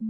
Hai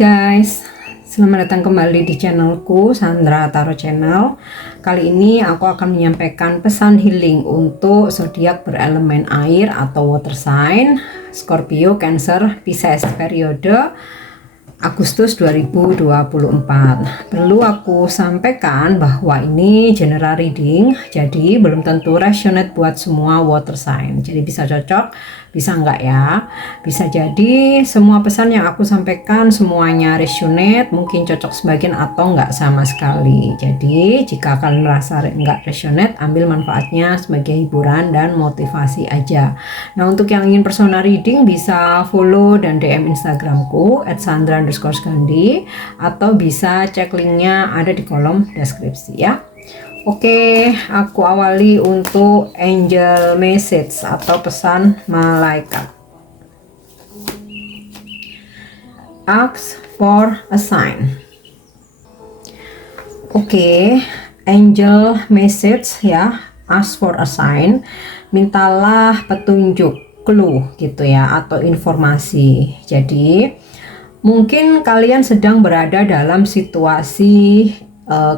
guys, selamat datang kembali di channelku Sandra Tarot Channel. Kali ini aku akan menyampaikan pesan healing untuk zodiak berelemen air atau water sign, Scorpio, Cancer, Pisces, periode Agustus 2024. Perlu aku sampaikan bahwa ini general reading, jadi belum tentu resonate buat semua water sign. Jadi bisa cocok, bisa enggak ya. Bisa jadi semua pesan yang aku sampaikan semuanya resonate, mungkin cocok sebagian atau enggak sama sekali. Jadi jika kalian merasa enggak resonate, ambil manfaatnya sebagai hiburan dan motivasi aja. Nah, untuk yang ingin personal reading bisa follow dan DM Instagramku @sandra_gandhi atau bisa cek linknya ada di kolom deskripsi ya. Oke, aku awali untuk angel message atau pesan malaikat. Ask for a sign. Oke, angel message ya, ask for a sign. Mintalah petunjuk, clue gitu ya, atau informasi. Jadi mungkin kalian sedang berada dalam situasi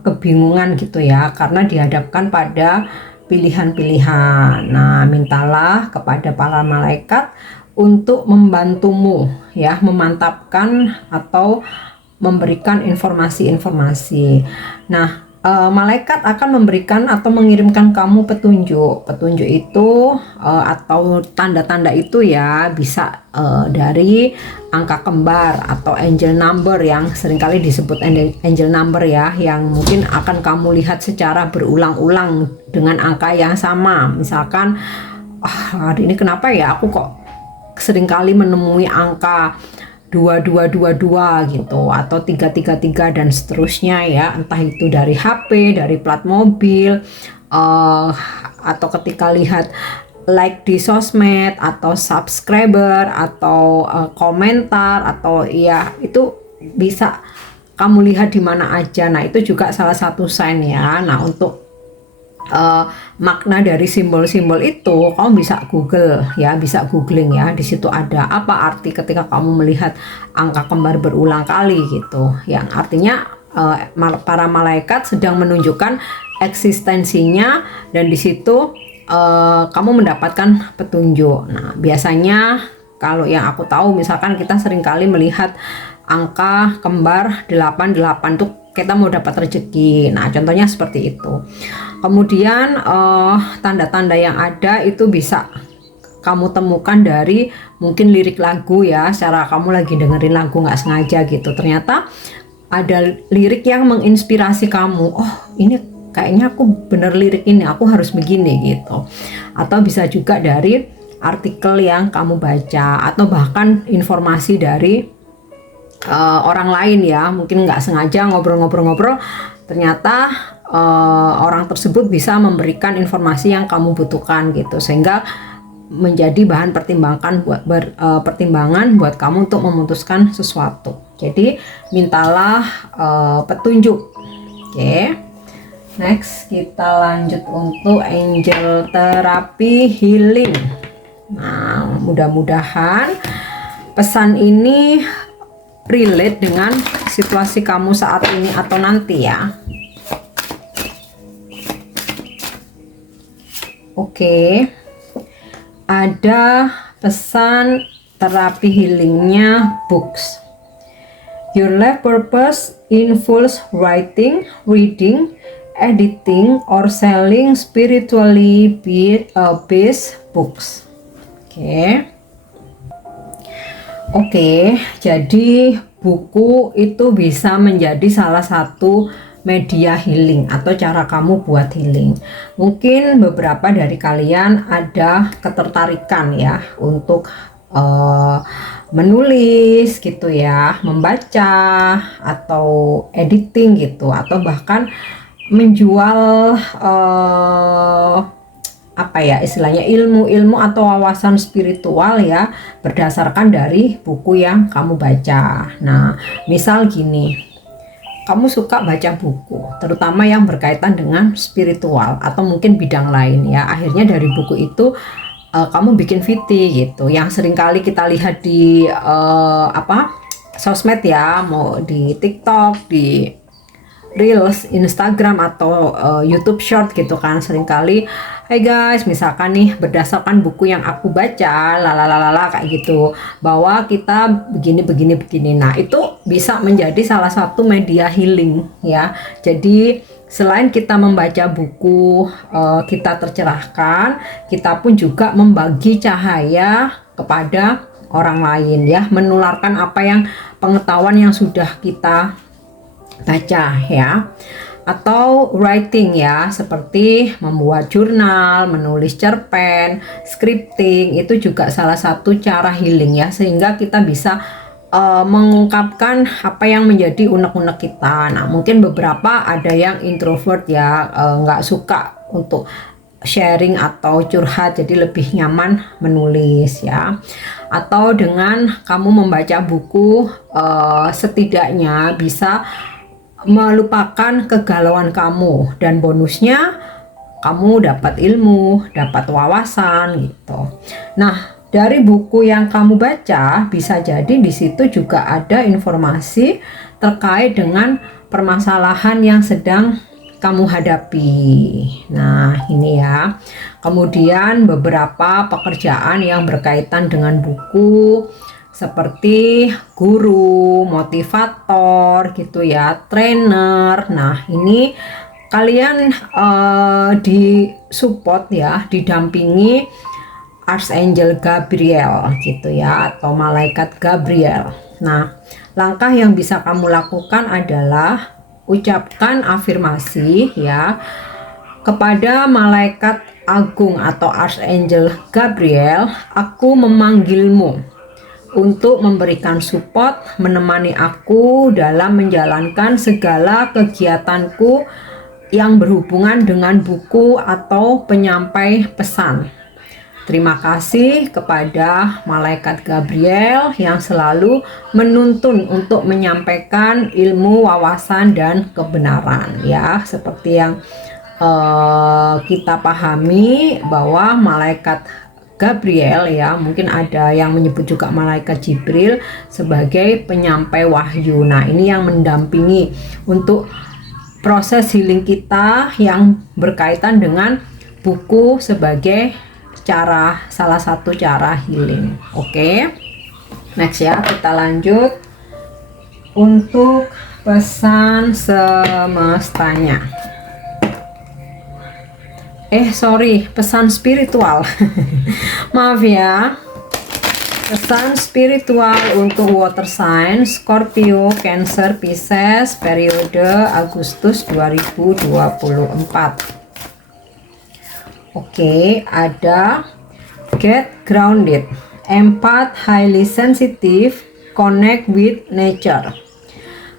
kebingungan gitu ya, karena dihadapkan pada pilihan-pilihan. Nah, mintalah kepada para malaikat untuk membantumu ya, memantapkan atau memberikan informasi-informasi. Nah, malaikat akan memberikan atau mengirimkan kamu petunjuk. Petunjuk itu atau tanda-tanda itu ya bisa dari angka kembar atau angel number yang seringkali disebut angel number ya, yang mungkin akan kamu lihat secara berulang-ulang dengan angka yang sama. Misalkan hari ini kenapa ya aku kok seringkali menemui angka 2222 gitu atau 333 dan seterusnya ya, entah itu dari HP, dari plat mobil, atau ketika lihat like di sosmed atau subscriber atau komentar atau ya, itu bisa kamu lihat di mana aja. Nah, itu juga salah satu sign ya. Nah, untuk makna dari simbol-simbol itu kamu bisa Google ya, bisa googling ya, di situ ada apa arti ketika kamu melihat angka kembar berulang kali gitu, yang artinya para malaikat sedang menunjukkan eksistensinya dan di situ kamu mendapatkan petunjuk. Nah, biasanya kalau yang aku tahu, misalkan kita seringkali melihat angka kembar 88 tuh kita mau dapat rezeki. Nah, contohnya seperti itu. Kemudian tanda-tanda yang ada itu bisa kamu temukan dari mungkin lirik lagu ya, secara kamu lagi dengerin lagu nggak sengaja gitu, ternyata ada lirik yang menginspirasi kamu. Oh, ini kayaknya aku bener lirik ini, aku harus begini gitu. Atau bisa juga dari artikel yang kamu baca atau bahkan informasi dari orang lain ya, mungkin nggak sengaja ngobrol-ngobrol, ternyata orang tersebut bisa memberikan informasi yang kamu butuhkan gitu, sehingga menjadi bahan pertimbangan buat kamu untuk memutuskan sesuatu. Jadi mintalah petunjuk. Oke. Next kita lanjut untuk angel terapi healing. Nah, mudah-mudahan pesan ini relate dengan situasi kamu saat ini atau nanti ya. Oke, ada pesan terapi healingnya books. Your life purpose involves writing, reading, editing, or selling spiritually based books. Oke, jadi buku itu bisa menjadi salah satu media healing atau cara kamu buat healing. Mungkin beberapa dari kalian ada ketertarikan ya untuk menulis gitu ya, membaca atau editing gitu, atau bahkan menjual apa ya istilahnya, ilmu-ilmu atau wawasan spiritual ya, berdasarkan dari buku yang kamu baca. Nah, misal gini, kamu suka baca buku, terutama yang berkaitan dengan spiritual atau mungkin bidang lain ya. Akhirnya dari buku itu kamu bikin VT gitu, yang sering kali kita lihat di sosmed ya, mau di TikTok, di Reels, Instagram atau YouTube Short gitu kan, seringkali, hai guys, misalkan nih berdasarkan buku yang aku baca, lalalala kayak gitu, bahwa kita begini. Nah, itu bisa menjadi salah satu media healing ya. Jadi selain kita membaca buku, kita tercerahkan, kita pun juga membagi cahaya kepada orang lain ya, menularkan apa yang pengetahuan yang sudah kita baca ya. Atau writing ya, seperti membuat jurnal, menulis cerpen, scripting, itu juga salah satu cara healing ya, sehingga kita bisa mengungkapkan apa yang menjadi unek-unek kita. Nah, mungkin beberapa ada yang introvert ya, nggak suka untuk sharing atau curhat, jadi lebih nyaman menulis ya. Atau dengan kamu membaca buku, setidaknya bisa melupakan kegalauan kamu, dan bonusnya kamu dapat ilmu, dapat wawasan gitu. Nah, dari buku yang kamu baca bisa jadi di situ juga ada informasi terkait dengan permasalahan yang sedang kamu hadapi. Nah, ini ya. Kemudian beberapa pekerjaan yang berkaitan dengan buku, seperti guru, motivator gitu ya, trainer. Nah, ini kalian disupport ya, didampingi Archangel Gabriel gitu ya, atau malaikat Gabriel. Nah, langkah yang bisa kamu lakukan adalah ucapkan afirmasi ya kepada malaikat agung atau Archangel Gabriel, aku memanggilmu untuk memberikan support, menemani aku dalam menjalankan segala kegiatanku yang berhubungan dengan buku atau penyampai pesan. Terima kasih kepada malaikat Gabriel yang selalu menuntun untuk menyampaikan ilmu, wawasan, dan kebenaran ya, seperti yang kita pahami bahwa malaikat Gabriel ya, mungkin ada yang menyebut juga malaikat Jibril sebagai penyampai wahyu. Nah, ini yang mendampingi untuk proses healing kita yang berkaitan dengan buku sebagai salah satu cara healing. Oke. Next ya, kita lanjut untuk pesan semestanya. Pesan spiritual. Maaf ya. Pesan spiritual untuk water sign Scorpio, Cancer, Pisces periode Agustus 2024. Oke, ada get grounded. Empath, highly sensitive, connect with nature.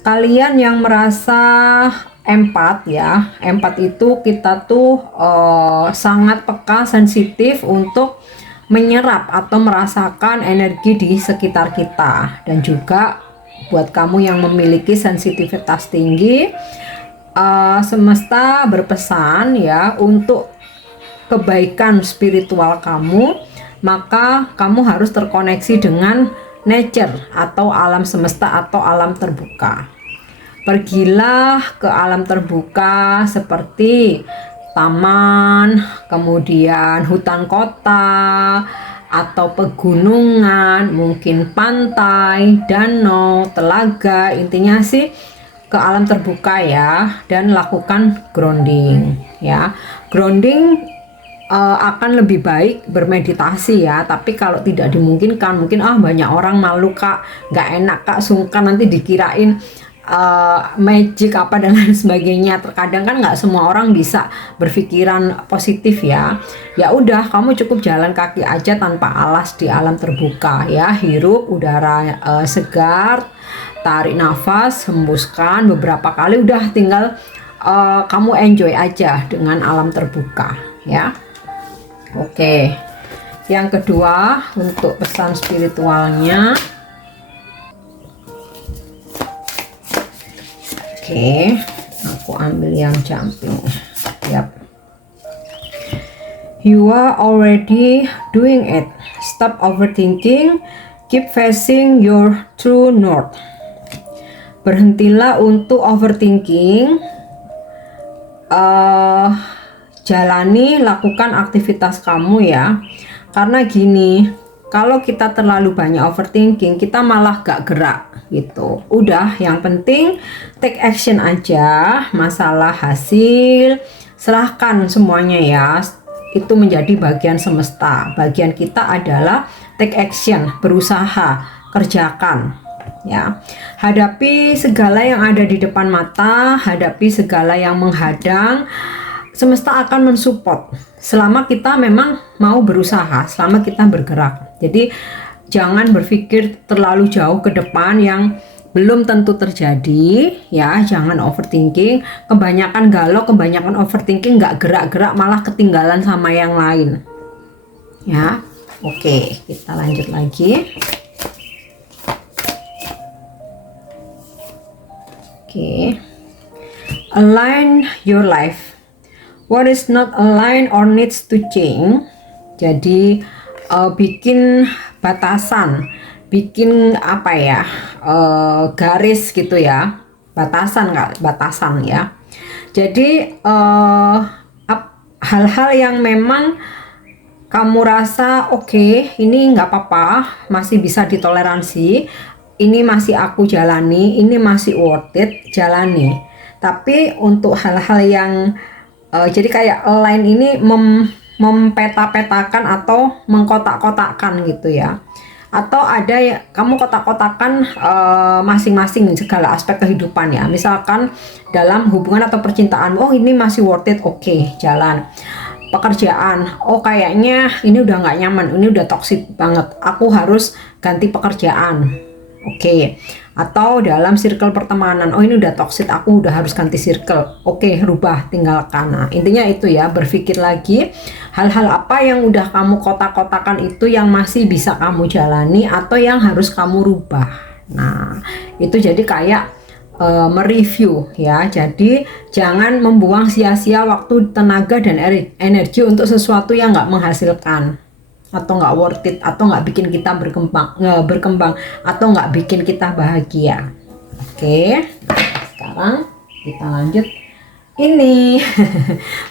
Kalian yang merasa empat ya, empat itu kita tuh sangat peka, sensitif untuk menyerap atau merasakan energi di sekitar kita. Dan juga buat kamu yang memiliki sensitivitas tinggi, semesta berpesan ya untuk kebaikan spiritual kamu, maka kamu harus terkoneksi dengan nature atau alam semesta atau alam terbuka. Pergilah ke alam terbuka seperti taman, kemudian hutan kota, atau pegunungan, mungkin pantai, danau, telaga, intinya sih ke alam terbuka ya, dan lakukan grounding ya. Grounding akan lebih baik bermeditasi ya, tapi kalau tidak dimungkinkan, mungkin banyak orang malu kak, nggak enak kak, sungkan nanti dikirain magic apa dan lain sebagainya. Terkadang kan nggak semua orang bisa berpikiran positif ya. Ya udah, kamu cukup jalan kaki aja tanpa alas di alam terbuka ya, hirup udara segar, tarik nafas, hembuskan beberapa kali, udah tinggal kamu enjoy aja dengan alam terbuka ya. Oke. Yang kedua, untuk pesan spiritualnya. Oke, aku ambil yang jumping. Yap. You are already doing it. Stop overthinking. Keep facing your true north. Berhentilah untuk overthinking. Jalani, lakukan aktivitas kamu ya. Karena gini, kalau kita terlalu banyak overthinking, kita malah gak gerak gitu. Udah, yang penting take action aja. Masalah hasil serahkan semuanya ya. Itu menjadi bagian semesta. Bagian kita adalah take action, berusaha, kerjakan ya. Hadapi segala yang ada di depan mata, hadapi segala yang menghadang. Semesta akan mensupport selama kita memang mau berusaha, selama kita bergerak. Jadi jangan berpikir terlalu jauh ke depan yang belum tentu terjadi ya. Jangan overthinking, kebanyakan galau, kebanyakan overthinking, nggak gerak-gerak, malah ketinggalan sama yang lain ya. Oke, kita lanjut lagi. Oke, align your life. What is not aligned or needs to change. Jadi bikin batasan, bikin apa ya, garis gitu ya, batasan ya. Jadi hal-hal yang memang kamu rasa oke, ini nggak apa-apa, masih bisa ditoleransi, ini masih aku jalani, ini masih worth it, jalani. Tapi untuk hal-hal yang jadi kayak align ini mempeta-petakan atau mengkotak-kotakkan gitu ya. Atau ada ya, kamu kotak-kotakan masing-masing segala aspek kehidupan ya. Misalkan dalam hubungan atau percintaan, oh ini masih worth it, oke, jalan. Pekerjaan, oh kayaknya ini udah nggak nyaman, ini udah toksik banget, aku harus ganti pekerjaan, oke. Atau dalam circle pertemanan, oh ini udah toksik, aku udah harus ganti circle, oke, rubah, tinggalkan. Nah, intinya itu ya, berpikir lagi hal-hal apa yang udah kamu kotak-kotakan itu yang masih bisa kamu jalani atau yang harus kamu rubah. Nah, itu jadi kayak mereview ya. Jadi jangan membuang sia-sia waktu, tenaga dan energi untuk sesuatu yang nggak menghasilkan atau nggak worth it, atau nggak bikin kita berkembang atau nggak bikin kita bahagia. Oke, sekarang kita lanjut ini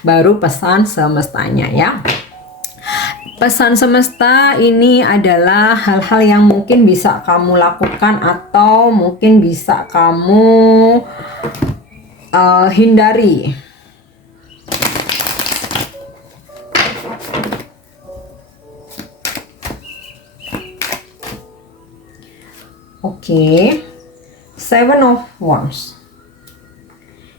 baru pesan semestanya ya. Pesan semesta ini adalah hal-hal yang mungkin bisa kamu lakukan atau mungkin bisa kamu hindari. Oke, Seven of Wands.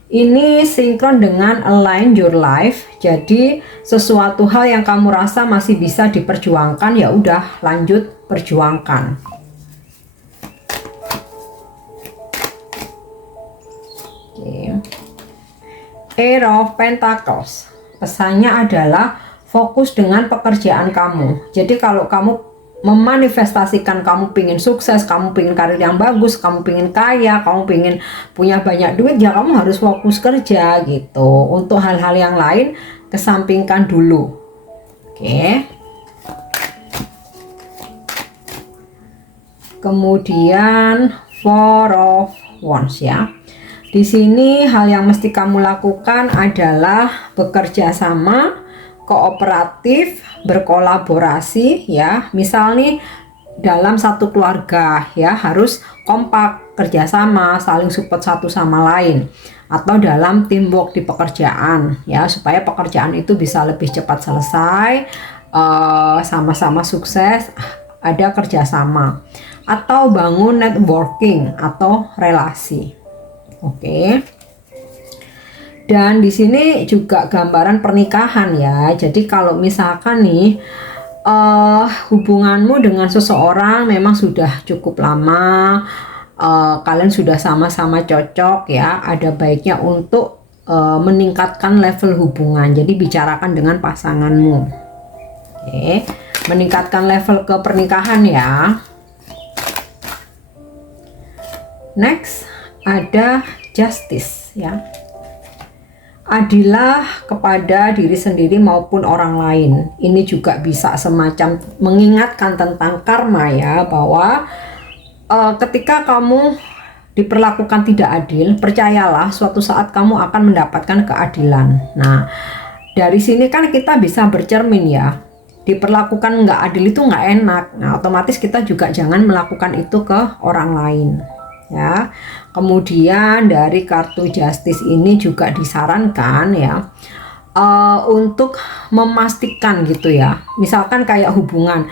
Ini sinkron dengan align your life. Jadi sesuatu hal yang kamu rasa masih bisa diperjuangkan, ya udah lanjut perjuangkan. Oke. Eight of Pentacles. Pesannya adalah fokus dengan pekerjaan kamu. Jadi kalau kamu memanifestasikan kamu pingin sukses, kamu pingin karir yang bagus, kamu pingin kaya, kamu pingin punya banyak duit, ya kamu harus fokus kerja gitu. Untuk hal-hal yang lain kesampingkan dulu. Oke. Kemudian Four of Wands ya. Di sini hal yang mesti kamu lakukan adalah bekerja sama, kooperatif, berkolaborasi ya. Misal nih dalam satu keluarga ya, harus kompak, kerjasama, saling support satu sama lain. Atau dalam teamwork di pekerjaan ya, supaya pekerjaan itu bisa lebih cepat selesai, sama-sama sukses, ada kerjasama. Atau bangun networking atau relasi. Oke. Dan di sini juga gambaran pernikahan ya. Jadi kalau misalkan nih hubunganmu dengan seseorang memang sudah cukup lama, kalian sudah sama-sama cocok ya, ada baiknya untuk meningkatkan level hubungan. Jadi bicarakan dengan pasanganmu. Oke, meningkatkan level ke pernikahan ya. Next ada justice ya. Adilah kepada diri sendiri maupun orang lain. Ini juga bisa semacam mengingatkan tentang karma ya, bahwa ketika kamu diperlakukan tidak adil, percayalah suatu saat kamu akan mendapatkan keadilan. Nah, dari sini kan kita bisa bercermin ya, diperlakukan nggak adil itu nggak enak. Nah, otomatis kita juga jangan melakukan itu ke orang lain ya. Kemudian dari kartu justice ini juga disarankan ya, untuk memastikan gitu ya, misalkan kayak hubungan,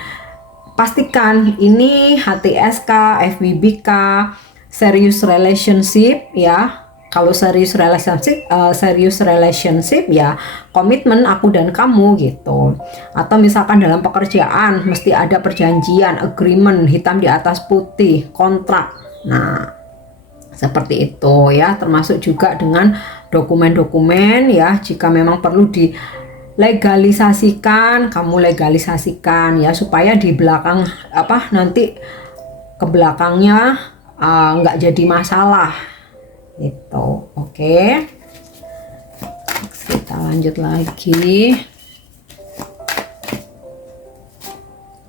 pastikan ini HTSK, FWBK, serious relationship ya. Kalau serious relationship ya komitmen aku dan kamu gitu. Atau misalkan dalam pekerjaan mesti ada perjanjian, agreement, hitam di atas putih, kontrak. Nah, seperti itu ya, termasuk juga dengan dokumen-dokumen ya, jika memang perlu dilegalisasikan, kamu legalisasikan ya, supaya di belakang nanti ke belakangnya nggak jadi masalah gitu. Oke, kita lanjut lagi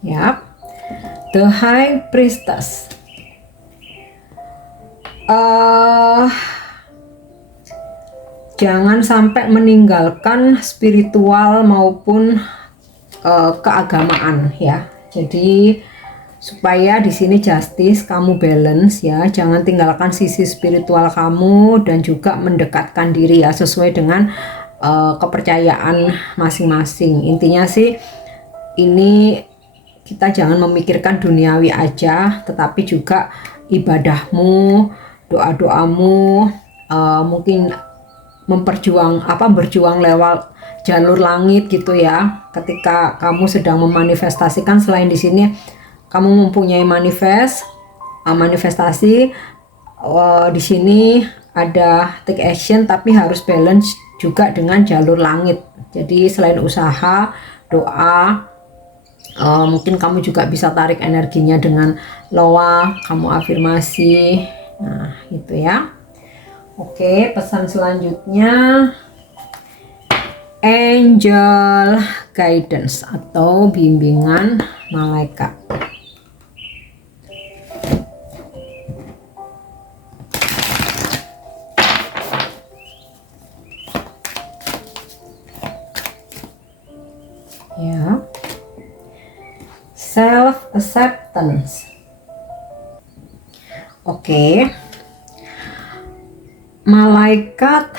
ya. The High Priestess. Jangan sampai meninggalkan spiritual maupun keagamaan ya. Jadi supaya di sini justice, kamu balance ya, jangan tinggalkan sisi spiritual kamu dan juga mendekatkan diri ya sesuai dengan kepercayaan masing-masing. Intinya sih ini kita jangan memikirkan duniawi aja, tetapi juga ibadahmu, doa-doamu, mungkin berjuang lewat jalur langit gitu ya. Ketika kamu sedang memanifestasikan, selain di sini kamu mempunyai manifestasi, di sini ada take action, tapi harus balance juga dengan jalur langit. Jadi selain usaha, doa, mungkin kamu juga bisa tarik energinya dengan loa, kamu afirmasi. Nah, itu ya. Oke, pesan selanjutnya angel guidance atau bimbingan malaikat. Ya. Self acceptance. Oke. Malaikat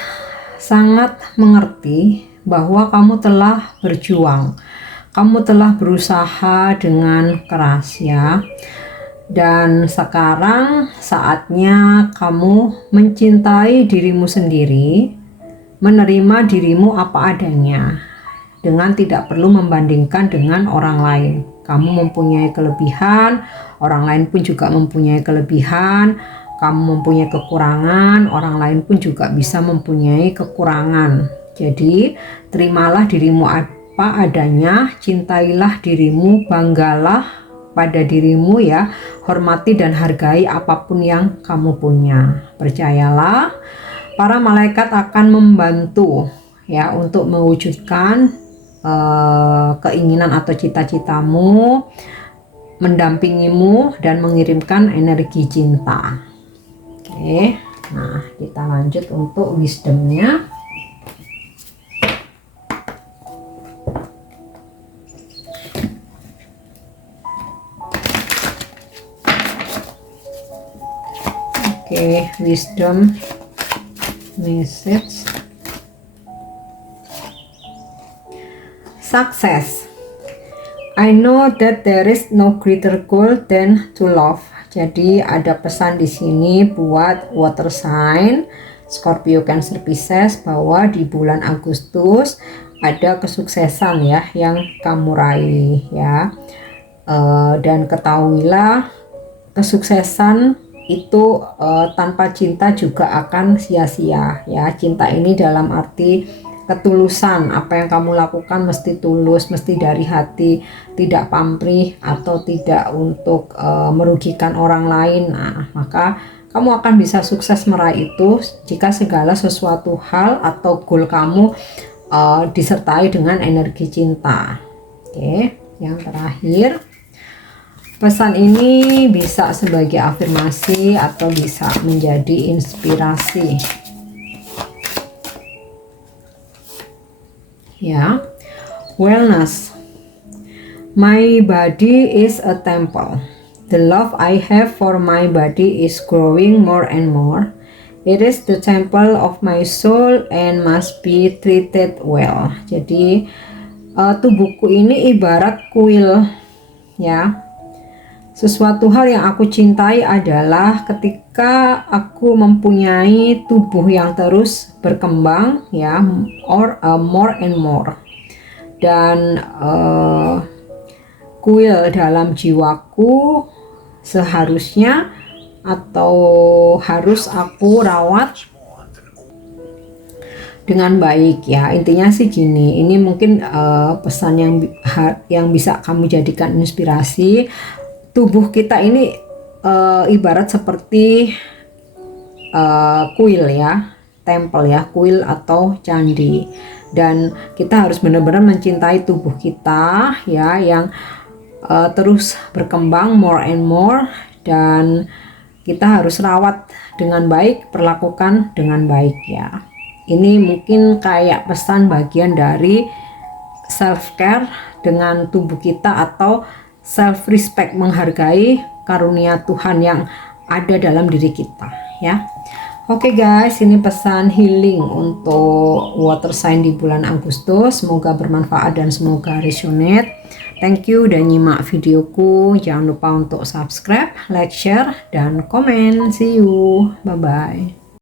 sangat mengerti bahwa kamu telah berjuang, kamu telah berusaha dengan keras ya, dan sekarang saatnya kamu mencintai dirimu sendiri, menerima dirimu apa adanya dengan tidak perlu membandingkan dengan orang lain. Kamu mempunyai kelebihan, orang lain pun juga mempunyai kelebihan. Kamu mempunyai kekurangan, orang lain pun juga bisa mempunyai kekurangan. Jadi, terimalah dirimu apa adanya, cintailah dirimu, banggalah pada dirimu ya, hormati dan hargai apapun yang kamu punya. Percayalah, para malaikat akan membantu ya untuk mewujudkan keinginan atau cita-citamu, mendampingimu dan mengirimkan energi cinta. Oke, nah kita lanjut untuk wisdomnya. Oke, wisdom message. Success. I know that there is no greater goal than to love, Jadi ada pesan di sini buat water sign Scorpio, Cancer, Pisces bahwa di bulan Agustus ada kesuksesan ya yang kamu raih ya. Dan ketahuilah kesuksesan itu tanpa cinta juga akan sia-sia ya. Cinta ini dalam arti ketulusan, apa yang kamu lakukan mesti tulus, mesti dari hati, tidak pamrih atau tidak untuk merugikan orang lain. Nah, maka kamu akan bisa sukses meraih itu jika segala sesuatu hal atau goal kamu disertai dengan energi cinta. Oke, yang terakhir, pesan ini bisa sebagai afirmasi atau bisa menjadi inspirasi. Ya, wellness. My body is a temple. The love I have for my body is growing more and more. It is the temple of my soul and must be treated well. Jadi tubuhku ini ibarat kuil ya. Sesuatu hal yang aku cintai adalah ketika aku mempunyai tubuh yang terus berkembang ya, more and more. Dan kuil dalam jiwaku seharusnya atau harus aku rawat dengan baik ya. Intinya sih gini, ini mungkin pesan yang bisa kamu jadikan inspirasi. Tubuh kita ini ibarat seperti kuil ya, tempel ya, kuil atau candi. Dan kita harus benar-benar mencintai tubuh kita ya, yang terus berkembang more and more, dan kita harus rawat dengan baik, perlakukan dengan baik ya. Ini mungkin kayak pesan bagian dari self care dengan tubuh kita atau self respect, menghargai karunia Tuhan yang ada dalam diri kita ya. Oke guys, ini pesan healing untuk water sign di bulan Agustus. Semoga bermanfaat dan semoga resonate. Thank you udah nyimak videoku. Jangan lupa untuk subscribe, like, share, dan komen. See you. Bye-bye.